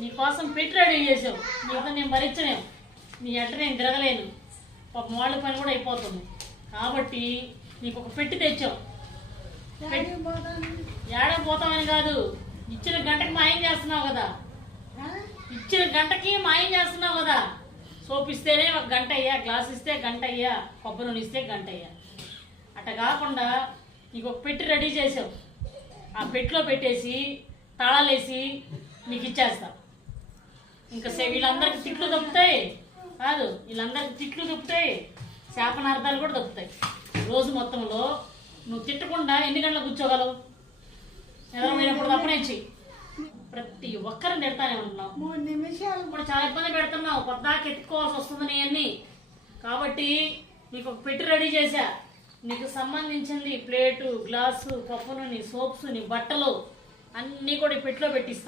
నీకోసం పెట్టి రెడీ చేసావు. నీతో నేను భరించలేను, నీ ఎట్ట నేను తిరగలేను, పాపం వాళ్ళ పని కూడా అయిపోతుంది. కాబట్టి నీకు ఒక పెట్టి తెచ్చావు. ఏడకు పోతామని కాదు, ఇచ్చిన గంటకి మాయం చేస్తున్నావు కదా, ఇచ్చిన గంటకి మాయం చేస్తున్నావు కదా. సోప్ ఇస్తేనే ఒక గంట అయ్యా, గ్లాస్ ఇస్తే గంట అయ్యా, కొబ్బరి నూనె ఇస్తే గంట అయ్యా. అట్ట కాకుండా నీకు ఒక పెట్టి రెడీ చేసావు. ఆ పెట్టిలో పెట్టేసి తాళాలేసి నీకు ఇచ్చేస్తా. ఇంకా వీళ్ళందరికి తిట్లు దొప్పుతాయి కాదు, వీళ్ళందరికి తిట్లు దొప్పుతాయి, శాపనార్థాలు కూడా దొప్పుతాయి. రోజు మొత్తంలో నువ్వు తిట్టకుండా ఎన్ని గంటలకు కూర్చోగలవు? ఎవరైనప్పుడు తప్పనేచ్చి ప్రతి ఒక్కరిని తిడతానే ఉంటున్నావు. 3 నిమిషాలు ఇప్పుడు చాలా ఇబ్బంది పెడుతున్నావు, పొద్దాకి ఎత్తుకోవాల్సి వస్తుంది నీ అన్ని. కాబట్టి నీకు ఒక పెట్టి రెడీ చేశా. నీకు సంబంధించింది ప్లేటు, గ్లాసు, కప్పు నూనె, సోప్స్, నీ బట్టలు అన్నీ కూడా ఈ పెట్టిలో పెట్టిస్తా.